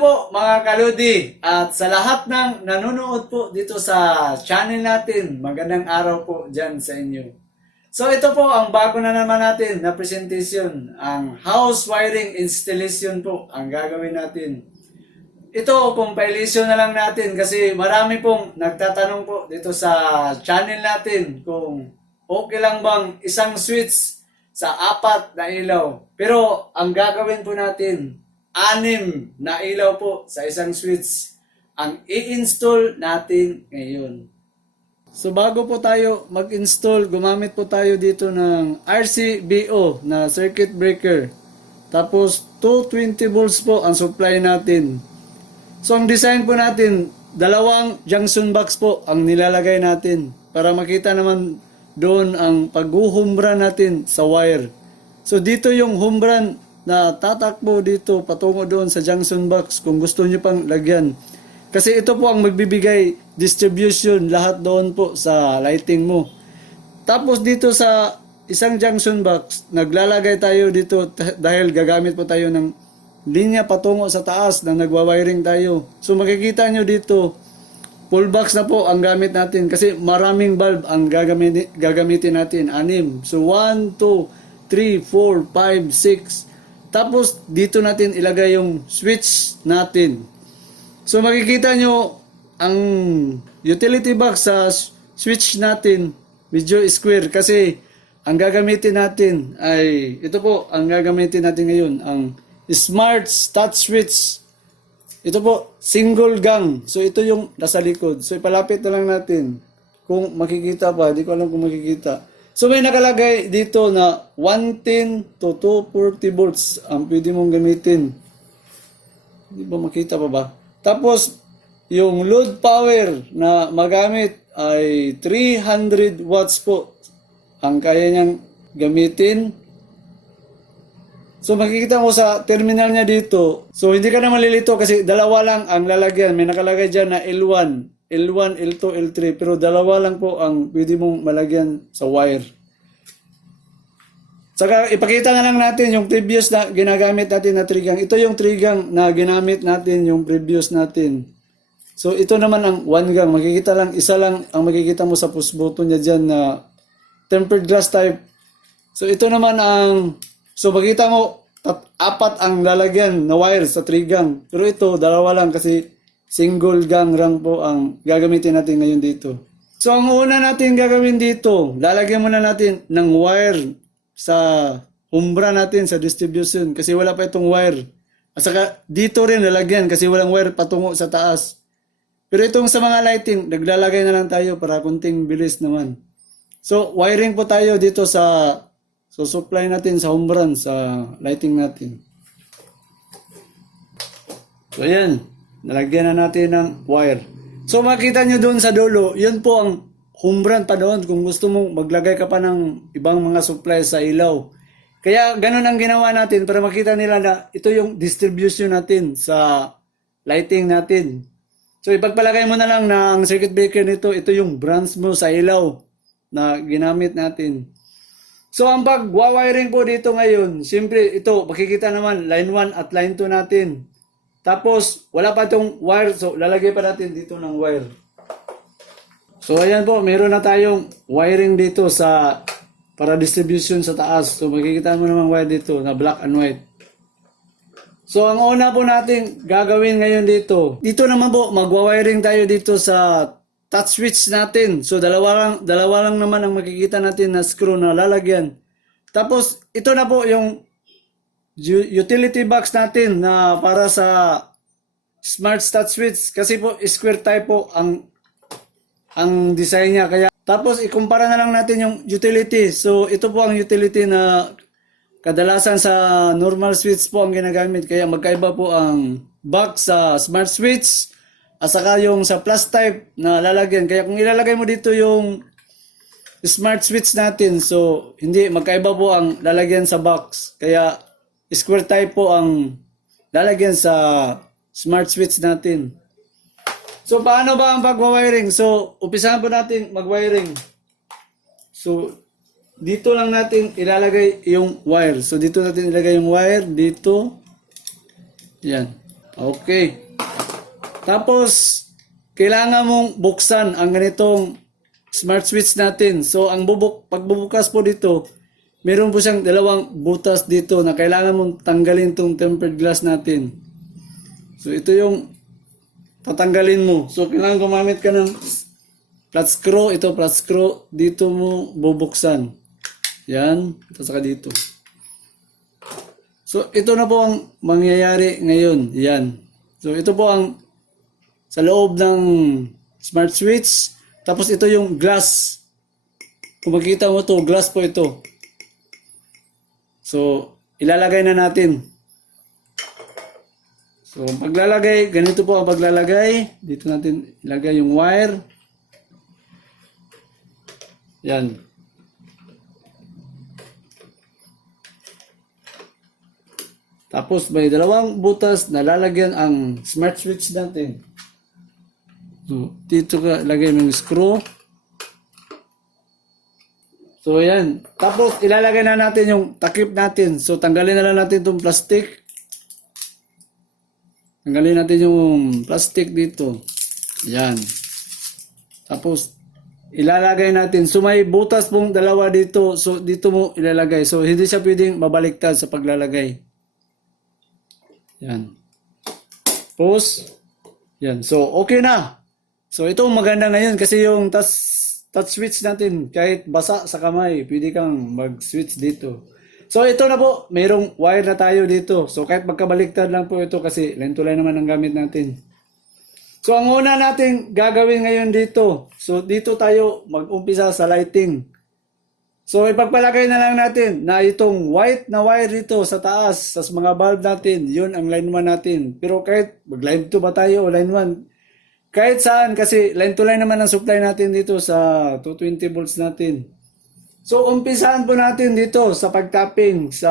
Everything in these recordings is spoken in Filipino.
po mga kaludi at sa lahat ng nanonood po dito sa channel natin, magandang araw po dyan sa inyo. So ito po ang bago na naman natin na presentation, ang house wiring installation po ang gagawin natin. Ito compilation na lang natin kasi marami pong nagtatanong po dito sa channel natin kung okay lang bang isang switch sa 4 na ilaw. Pero ang gagawin po natin, 6 na ilaw po sa isang switch ang i-install natin ngayon. So bago po tayo mag-install, gumamit po tayo dito ng RCBO na circuit breaker. Tapos 220 volts po ang supply natin. So ang design po natin, dalawang junction box po ang nilalagay natin para makita naman doon ang paghuhumbra natin sa wire. So dito yung humbran na tatakbo dito patungo doon sa junction box kung gusto nyo pang lagyan. Kasi ito po ang magbibigay distribution lahat doon po sa lighting mo. Tapos dito sa isang junction box, naglalagay tayo dito dahil gagamit po tayo ng linya patungo sa taas na nagwa-wiring tayo. So makikita nyo dito, full box na po ang gamit natin kasi maraming bulb ang gagamitin natin, 6. So 1, 2, 3, 4, 5, 6. Tapos dito natin ilagay yung switch natin. So makikita nyo ang utility box sa switch natin medyo square kasi ang gagamitin natin ay ito po ang gagamitin natin ngayon, ang smart touch switch. Ito po single gang. So ito yung nasa likod. So ipalapit na lang natin kung makikita pa, hindi ko alam kung makikita. So may nakalagay dito na 110 to 240 volts ang pwede mong gamitin. Hindi ba makita pa ba? Tapos yung load power na magamit ay 300 watts po ang kaya niyang gamitin. So makikita mo sa terminal niya dito. So hindi ka na malilito kasi dalawa lang ang lalagyan. May nakalagay dyan na L1. L1, L2, L3, pero dalawa lang po ang pwede mong malagyan sa wire. Saka ipakita na lang natin yung previous na ginagamit natin na trigang. Ito yung trigang na ginamit natin, yung previous natin. So ito naman ang 1 gang. Makikita lang, isa lang ang makikita mo sa push button niya dyan na tempered glass type. So ito naman ang, so makita mo, 4 ang lalagyan na wire sa trigang. Pero ito, dalawa lang kasi single gang lang po ang gagamitin natin ngayon dito. So ang una natin gagawin dito, lalagyan muna natin ng wire sa humbra natin sa distribution kasi wala pa itong wire. At saka dito rin lalagyan kasi walang wire patungo sa taas. Pero itong sa mga lighting, naglalagay na lang tayo para kunting bilis naman. So wiring po tayo dito sa supply natin sa humbran sa lighting natin. So ayan. Nalagyan na natin ng wire. So makita nyo doon sa dulo, yun po ang humbran pa doon kung gusto mong maglagay ka pa ng ibang mga supply sa ilaw. Kaya ganun ang ginawa natin para makita nila na ito yung distribution natin sa lighting natin. So ipagpalagay mo na lang na ang circuit breaker nito, ito yung branch mo sa ilaw na ginamit natin. So ang pag-wiring po dito ngayon, siyempre ito, makikita naman line 1 at line 2 natin. Tapos, wala pa itong wire. So, lalagay pa natin dito ng wire. So, ayan po. Meron na tayong wiring dito sa para distribution sa taas. So, makikita mo naman wire dito na black and white. So, ang una po natin gagawin ngayon dito. Dito naman po, magwa-wiring tayo dito sa touch switch natin. So, dalawa lang naman ang makikita natin na screw na lalagyan. Tapos, ito na po yung utility box natin na para sa smart touch switch kasi po square type po ang design niya. Kaya tapos ikumpara na lang natin yung utility. So ito po ang utility na kadalasan sa normal switch po ang ginagamit. Kaya magkaiba po ang box sa smart switch at saka yung sa plus type na lalagyan. Kaya kung ilalagay mo dito yung smart switch natin, so hindi magkaiba po ang lalagyan sa box. Kaya square type po ang lalagyan sa smart switch natin. So, paano ba ang pag-wiring? So, umpisahan po natin mag-wiring. So, dito lang natin ilalagay yung wire. So, dito natin ilagay yung wire. Dito. Yan. Okay. Tapos, kailangan mong buksan ang ganitong smart switch natin. So, ang pagbubukas po dito, meron po siyang dalawang butas dito na kailangan mong tanggalin tong tempered glass natin. So, ito yung tatanggalin mo. So, kailangan gumamit ka ng flat screw. Ito, flat screw. Dito mo bubuksan. Yan. Ito saka dito. So, ito na po ang mangyayari ngayon. Yan. So, ito po ang sa loob ng smart switch. Tapos, ito yung glass. Kung makita mo to, glass po ito. So, ilalagay na natin. So, paglalagay, ganito po ang paglalagay. Dito natin ilagay yung wire. Yan. Tapos may dalawang butas na lalagyan ang smart switch natin. So, dito ka lagay ng screw. So, yan. Tapos, ilalagay na natin yung takip natin. So, tanggalin na lang natin itong plastic. Tanggalin natin yung plastic dito. Yan. Tapos, ilalagay natin. So, may butas pong dalawa dito. So, dito mo ilalagay. So, hindi siya pwedeng mabaliktad sa paglalagay. Yan. Tapos, yan. So, okay na. So, ito maganda ngayon kasi yung touch switch natin, kahit basa sa kamay, pwede kang mag-switch dito. So, ito na po. Mayroong wire na tayo dito. So, kahit magkabaliktad lang po ito kasi line to line naman ang gamit natin. So, ang una natin gagawin ngayon dito. So, dito tayo mag-umpisa sa lighting. So, ipagpalagay na lang natin na itong white na wire dito sa taas, sa mga bulb natin, yun ang line 1 natin. Pero kahit mag-line 2 ba tayo o line 1, kahit saan kasi line to line naman ang supply natin dito sa 220 volts natin. So, umpisahan po natin dito sa pag-tapping sa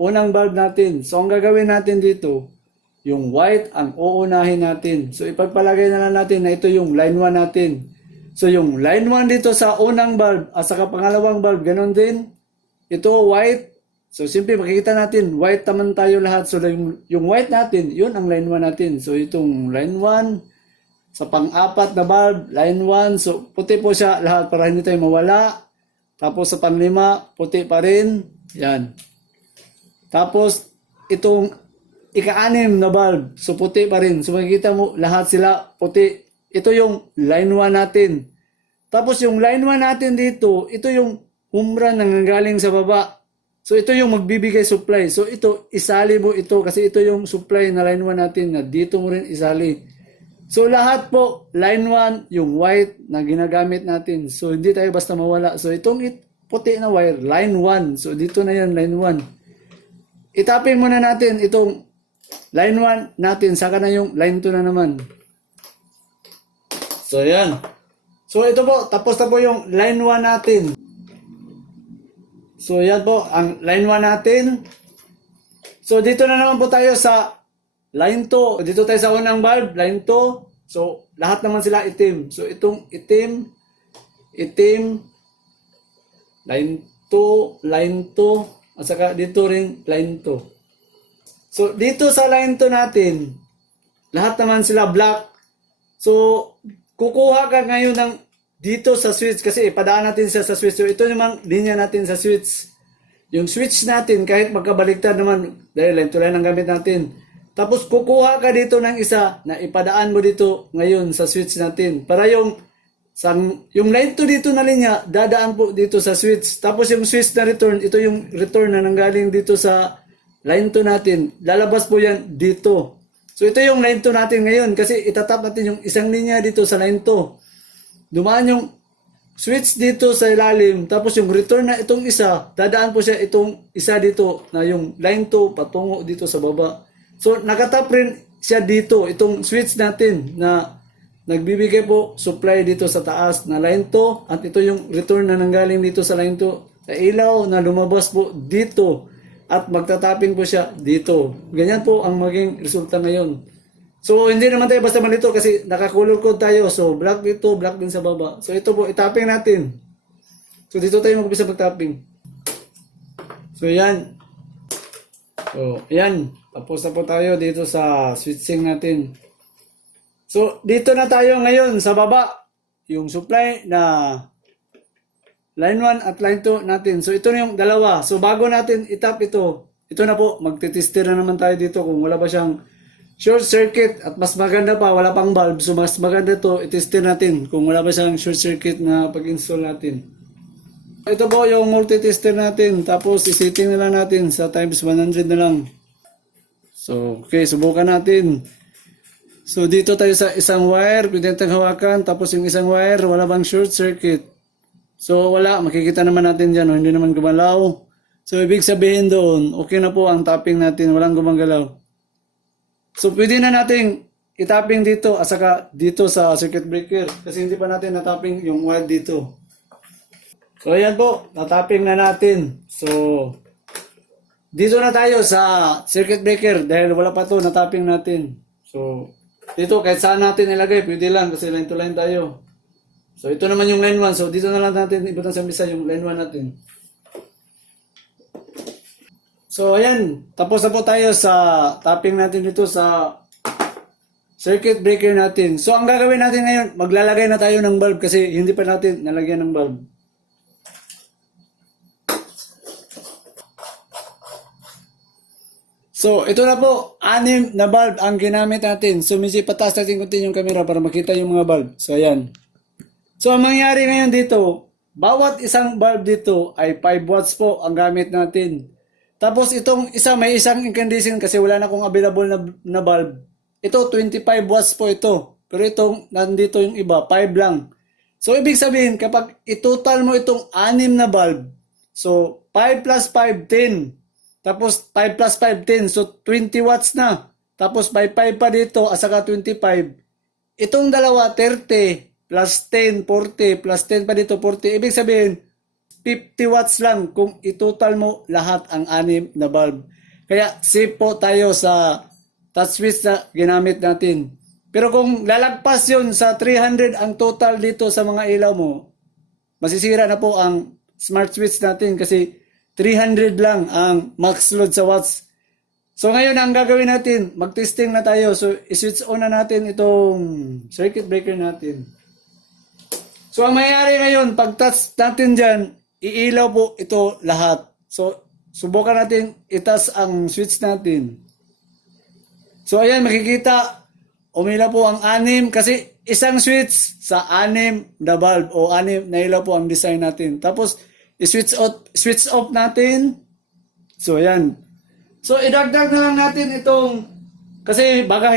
unang bulb natin. So, ang gagawin natin dito, yung white ang uunahin natin. So, ipagpalagay na lang natin na ito yung line 1 natin. So, yung line 1 dito sa unang bulb at saka pangalawang bulb, ganun din. Ito, white. So, simple, makikita natin, white naman tayo lahat. So, yung white natin, yun ang line 1 natin. So, itong line 1, sa pang-apat na bulb, line 1. So, puti po siya lahat para hindi tayo mawala. Tapos, sa pang-5, puti pa rin. Yan. Tapos, itong ika-6 na bulb, so puti pa rin. So, makikita mo, lahat sila puti. Ito yung line 1 natin. Tapos yung line 1 natin dito, ito yung humran na nanggaling sa baba. So ito yung magbibigay supply. So ito, isali mo ito kasi ito yung supply na line 1 natin na dito mo rin isali. So lahat po, line 1, yung white na ginagamit natin. So hindi tayo basta mawala. So itong puti na wire, line 1. So dito na yan, line 1. Itapin muna natin itong line 1 natin. Saka na yung line 2 na naman. So, yan. So, ito po. Tapos na po yung line 1 natin. So, yan po. Ang line 1 natin. So, dito na naman po tayo sa line 2. Dito tayo sa unang bulb. Line 2. So, lahat naman sila itim. So, itong itim. Line 2. Line 2. At saka dito rin line 2. So, dito sa line 2 natin, lahat naman sila black. So, kukuha ka ngayon ng dito sa switch kasi ipadaan natin siya sa switch. So, ito namang linya natin sa switch. Yung switch natin, kahit magkabaliktad naman, dahil line to line ang gamit natin. Tapos, kukuha ka dito ng isa na ipadaan mo dito ngayon sa switch natin. Para yung line to dito na linya, dadaan po dito sa switch. Tapos, yung switch na return, ito yung return na nanggaling dito sa line to natin. Lalabas po yan dito. So, ito yung line 2 natin ngayon kasi itatap natin yung isang linya dito sa line 2. Dumaan yung switch dito sa ilalim, tapos yung return na itong isa, dadaan po siya itong isa dito na yung line 2 patungo dito sa baba. So, nakatap rin siya dito, itong switch natin na nagbibigay po supply dito sa taas na line 2 at ito yung return na nanggaling dito sa line 2 sa ilaw na lumabas po dito. At magtataping po siya dito. Ganyan po ang maging resulta ngayon. So, hindi naman tayo basta malito kasi nakakulor code tayo. So, black dito, black din sa baba. So, ito po, itapping natin. So, dito tayo mag-umpisa mag-tapping. So, yan. So, yan. Tapos na po tayo dito sa switching natin. So, dito na tayo ngayon sa baba. Yung supply na line 1 at line 2 natin. So, ito na yung dalawa. So, bago natin itap ito, ito na po, magtitester na naman tayo dito kung wala ba siyang short circuit. At mas maganda pa, wala pang bulb. So, mas maganda to, itester natin kung wala ba siyang short circuit na pag-install natin. Ito po yung multi-tester natin. Tapos, isetting na lang natin sa times 100 na lang. So, okay, subukan natin. So, dito tayo sa isang wire, pwede natin hawakan. Tapos, yung isang wire, wala bang short circuit. So, wala. Makikita naman natin dyan. Hindi naman gumalaw. So, ibig sabihin doon, okay na po ang tapping natin. Walang gumagalaw. So, pwede na natin itapping dito at saka dito sa circuit breaker. Kasi hindi pa natin natapping yung wire dito. So, ayan po. Natapping na natin. So, dito na tayo sa circuit breaker dahil wala pa to natapping natin. So, dito kahit saan natin ilagay, pwede lang kasi line to line tayo. So, ito naman yung line 1. So, dito na lang natin ibutang sa misa yung line 1 natin. So, ayan. Tapos na po tayo sa tapping natin dito sa circuit breaker natin. So, ang gagawin natin ngayon, maglalagay na tayo ng bulb kasi hindi pa natin nalagyan ng bulb. So, ito na po, 6 na bulb ang ginamit natin. So, medyo pataas natin kunti yung camera para makita yung mga bulb. So, ayan. So, ang mangyari ngayon dito, bawat isang bulb dito ay 5 watts po ang gamit natin. Tapos, itong isa, may isang incandescent kasi wala na akong available na bulb. Ito, 25 watts po ito. Pero itong, nandito yung iba, 5 lang. So, ibig sabihin, kapag itotal mo itong 6 na bulb, so, 5 plus 5, 10. Tapos 5 plus 5, 10. So 20 watts na. Tapos may 5 pa dito at saka 25. Itong dalawa, 30 plus 10, 40 plus 10 pa dito, 40. Ibig sabihin, 50 watts lang kung itotal mo lahat ang 6 na bulb. Kaya safe po tayo sa touch switch na ginamit natin. Pero kung lalagpas yun sa 300 ang total dito sa mga ilaw mo, masisira na po ang smart switch natin kasi 300 lang ang max load sa watts. So ngayon ang gagawin natin, mag-testing na tayo. So i-switch on na natin itong circuit breaker natin. So ang mayayari ngayon, pag touch natin dyan, iilaw po ito lahat. So subukan natin itas ang switch natin. So ayan, makikita, umila po ang 6 kasi isang switch sa 6 na bulb o 6 na ilaw po ang design natin. Tapos switch off natin. So, ayan. So, idagdag na lang natin itong, kasi baka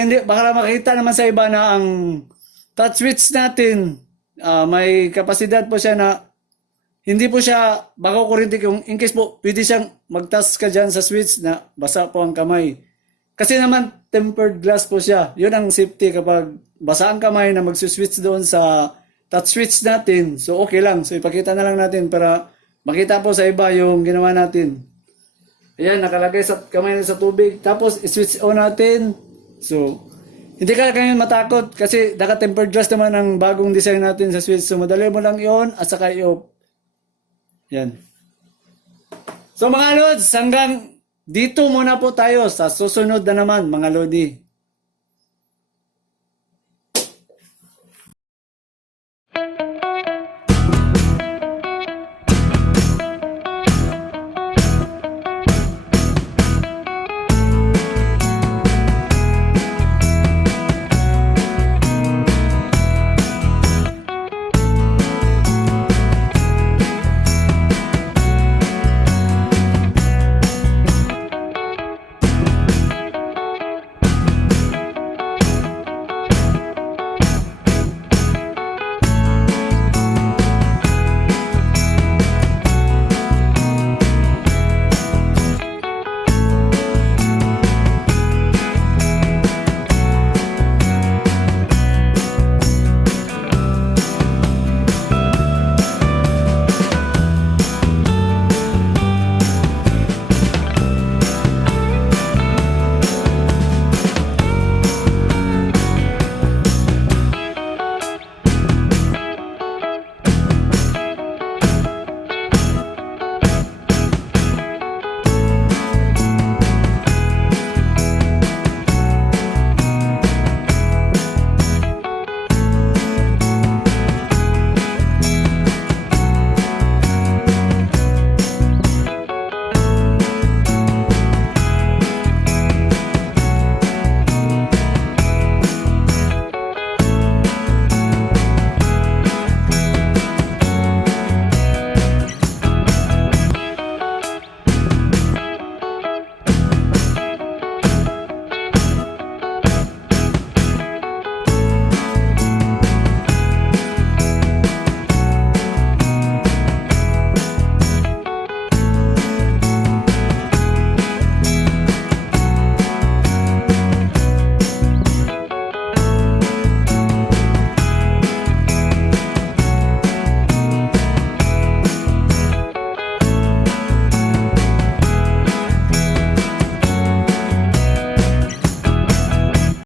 makita naman sa iba na ang touch switch natin, may kapasidad po siya na, hindi po siya baka kuryente kung in case po, pwede siyang mag-touch ka dyan sa switch na basa po ang kamay. Kasi naman, tempered glass po siya. Yun ang safety kapag basa ang kamay na mag-switch doon sa touch switch natin. So, okay lang. So, ipakita na lang natin para makita po sa iba yung ginawa natin. Ayan, nakalagay sa kamay sa tubig. Tapos, i-switch on natin. So, hindi ka kayo matakot kasi naka-tempered glass naman ang bagong design natin sa switch. So, madali mo lang i-on at saka i-off. Yan. So, mga lods, hanggang dito muna po tayo sa susunod na naman, mga lodi.